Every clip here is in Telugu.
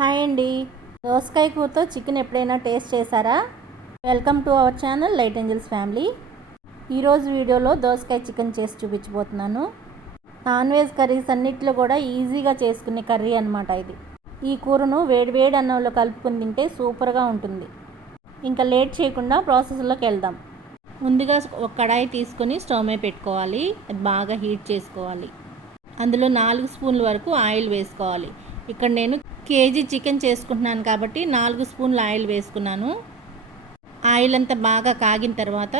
హాయ్ అండి. దోసకాయ కూరతో చికెన్ ఎప్పుడైనా టేస్ట్ చేశారా? Welcome to our channel light angels family. ఈరోజు వీడియోలో దోసకాయ చికెన్ చేసి చూపించబోతున్నాను. నాన్ వెజ్ కర్రీస్ అన్నిట్లో కూడా ఈజీగా చేసుకునే కర్రీ అనమాట ఇది. ఈ కూరను వేడి అన్నంలో కలుపుకొని తింటే సూపర్గా ఉంటుంది. ఇంకా లేట్ చేయకుండా ప్రాసెస్లోకి వెళ్దాం. ముందుగా ఒక కడాయి తీసుకొని స్టవ్ మీద పెట్టుకోవాలి. అది బాగా హీట్ చేసుకోవాలి. అందులో 4 స్పూన్ల వరకు ఆయిల్ వేసుకోవాలి. ఇక్కడ నేను కేజీ చికెన్ చేసుకుంటున్నాను కాబట్టి 4 స్పూన్ల ఆయిల్ వేసుకున్నాను. ఆయిల్ అంతా బాగా కాగిన తర్వాత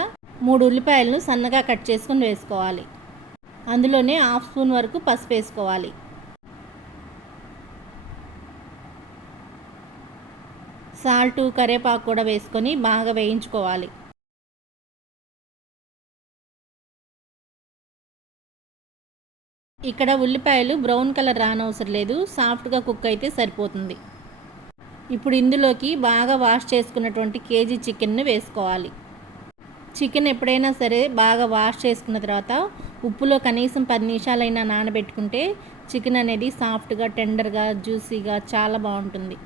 3 ఉల్లిపాయలను సన్నగా కట్ చేసుకుని వేసుకోవాలి. అందులోనే 1/2 స్పూన్ వరకు పసుపు వేసుకోవాలి. సాల్టు, కరివేపాకు కూడా వేసుకొని బాగా వేయించుకోవాలి. ఇక్కడ ఉల్లిపాయలు బ్రౌన్ కలర్ రానవసరం లేదు, సాఫ్ట్గా కుక్ అయితే సరిపోతుంది. ఇప్పుడు ఇందులోకి బాగా వాష్ చేసుకున్నటువంటి కేజీ చికెన్ను వేసుకోవాలి. చికెన్ ఎప్పుడైనా సరే బాగా వాష్ చేసుకున్న తర్వాత ఉప్పులో కనీసం 10 నిమిషాలైనా నానబెట్టుకుంటే చికెన్ అనేది సాఫ్ట్గా, టెండర్గా, జ్యూసీగా చాలా బాగుంటుంది.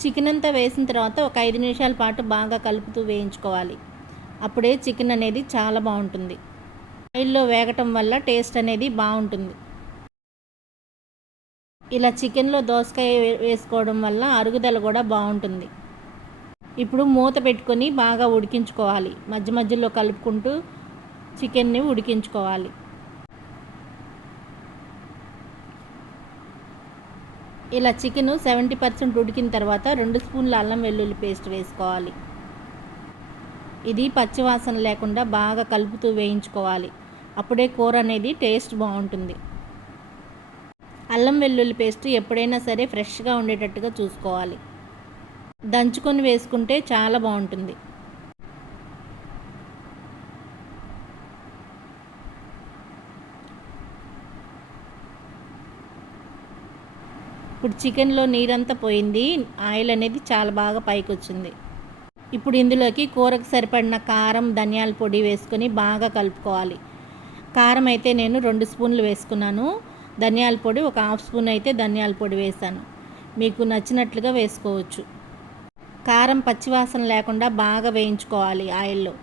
చికెన్ అంతా వేసిన తర్వాత ఒక 5 నిమిషాల పాటు బాగా కలుపుతూ వేయించుకోవాలి. అప్పుడే చికెన్ అనేది చాలా బాగుంటుంది. ఆయిల్లో వేగటం వల్ల టేస్ట్ అనేది బాగుంటుంది. ఇలా చికెన్లో దోసకాయ వేసుకోవడం వల్ల అరుగుదల కూడా బాగుంటుంది. ఇప్పుడు మూత పెట్టుకొని బాగా ఉడికించుకోవాలి. మధ్య మధ్యలో కలుపుకుంటూ చికెన్ని ఉడికించుకోవాలి. ఇలా చికెన్ 70% ఉడికిన తర్వాత 2 స్పూన్ల అల్లం వెల్లుల్లి పేస్ట్ వేసుకోవాలి. ఇది పచ్చివాసన లేకుండా బాగా కలుపుతూ వేయించుకోవాలి. అప్పుడే కూర అనేది టేస్ట్ బాగుంటుంది. అల్లం వెల్లుల్లి పేస్ట్ ఎప్పుడైనా సరే ఫ్రెష్గా ఉండేటట్టుగా చూసుకోవాలి. దంచుకొని వేసుకుంటే చాలా బాగుంటుంది. ఇప్పుడు చికెన్లో నీరంతా పోయింది, ఆయిల్ అనేది చాలా బాగా పైకి వచ్చింది. ఇప్పుడు ఇందులోకి కూరకు సరిపడిన కారం, ధనియాల పొడి వేసుకొని బాగా కలుపుకోవాలి. కారం అయితే నేను 2 స్పూన్లు వేసుకున్నాను. ధనియాల పొడి ఒక 1/2 స్పూన్ అయితే ధనియాల పొడి వేసాను. మీకు నచ్చినట్లుగా వేసుకోవచ్చు. కారం పచ్చివాసన లేకుండా బాగా వేయించుకోవాలి ఆయిల్లో.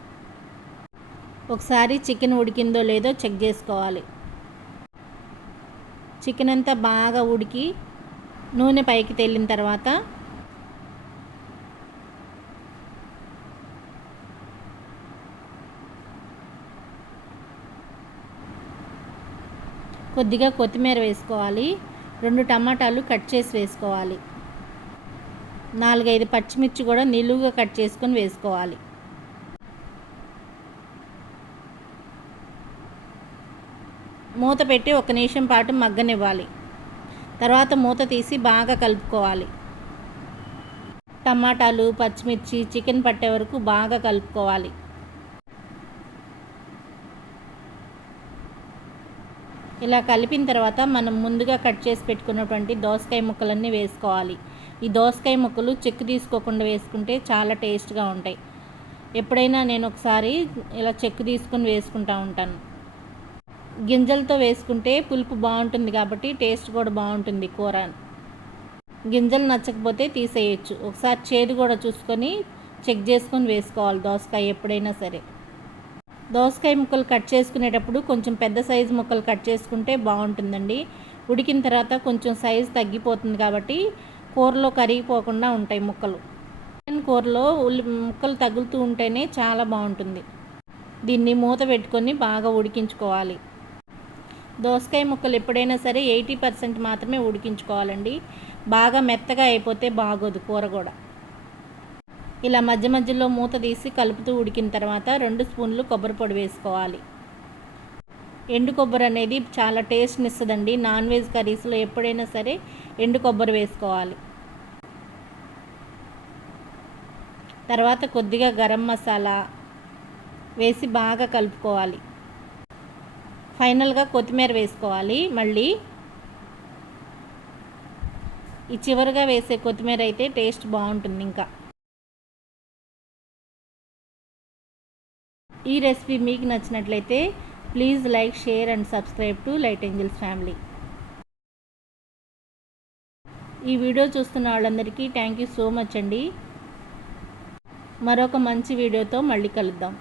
ఒకసారి చికెన్ ఉడికిందో లేదో చెక్ చేసుకోవాలి. చికెన్ అంతా బాగా ఉడికి నూనె పైకి తేలిన తర్వాత కొద్దిగా కొత్తిమీర వేసుకోవాలి. 2 టమాటాలు కట్ చేసి వేసుకోవాలి. 4-5 పచ్చిమిర్చి కూడా నిలువుగా కట్ చేసుకొని వేసుకోవాలి. మూత పెట్టి 1 నిమిషం పాటు మగ్గనివ్వాలి. తర్వాత మూత తీసి బాగా కలుపుకోవాలి. టమాటాలు, పచ్చిమిర్చి చికెన్ పట్టే వరకు బాగా కలుపుకోవాలి. ఇలా కలిపిన తర్వాత మనం ముందుగా కట్ చేసి పెట్టుకున్నటువంటి దోసకాయ ముక్కలన్నీ వేసుకోవాలి. ఈ దోసకాయ ముక్కలు చెక్కు తీసుకోకుండా వేసుకుంటే చాలా టేస్ట్గా ఉంటాయి. ఎప్పుడైనా నేను ఒకసారి ఇలా చెక్కు తీసుకొని వేసుకుంటూ ఉంటాను. గింజలతో వేసుకుంటే పులుపు బాగుంటుంది కాబట్టి టేస్ట్ కూడా బాగుంటుంది కూర. గింజలు నచ్చకపోతే తీసేయచ్చు. ఒకసారి చేదు కూడా చూసుకొని చెక్ చేసుకొని వేసుకోవాలి దోసకాయ ఎప్పుడైనా సరే. దోసకాయ ముక్కలు కట్ చేసుకునేటప్పుడు కొంచెం పెద్ద సైజు ముక్కలు కట్ చేసుకుంటే బాగుంటుందండి. ఉడికిన తర్వాత కొంచెం సైజు తగ్గిపోతుంది కాబట్టి కూరలో కరిగిపోకుండా ఉంటాయి ముక్కలు. కూరలో ముక్కలు తగులుతూ ఉంటేనే చాలా బాగుంటుంది. దీన్ని మూత పెట్టుకొని బాగా ఉడికించుకోవాలి. దోసకాయ ముక్కలు ఎప్పుడైనా సరే 80% మాత్రమే ఉడికించుకోవాలండి. బాగా మెత్తగా అయిపోతే బాగోదు కూర కూడా. ఇలా మధ్య మధ్యలో మూత తీసి కలుపుతూ ఉడికిన తర్వాత 2 స్పూన్లు కొబ్బరి పొడి వేసుకోవాలి. ఎండు కొబ్బరి అనేది చాలా టేస్ట్ని ఇస్తుందండి. నాన్ వెజ్ కర్రీస్లో ఎప్పుడైనా సరే ఎండు కొబ్బరి వేసుకోవాలి. తర్వాత కొద్దిగా గరం మసాలా వేసి బాగా కలుపుకోవాలి. ఫైనల్గా కొత్తిమీర వేసుకోవాలి. మళ్ళీ ఈ చివరిగా వేసే కొత్తిమీర అయితే టేస్ట్ బాగుంటుంది. ఇంకా ఈ రెసిపీ మీకు నచ్చినట్లయితే please like, share and subscribe to light angels family. ఈ వీడియో చూస్తున్న వాళ్ళందరికీ థ్యాంక్ యూ సో మచ్ అండి. మరొక మంచి వీడియోతో మళ్ళీ కలుద్దాం.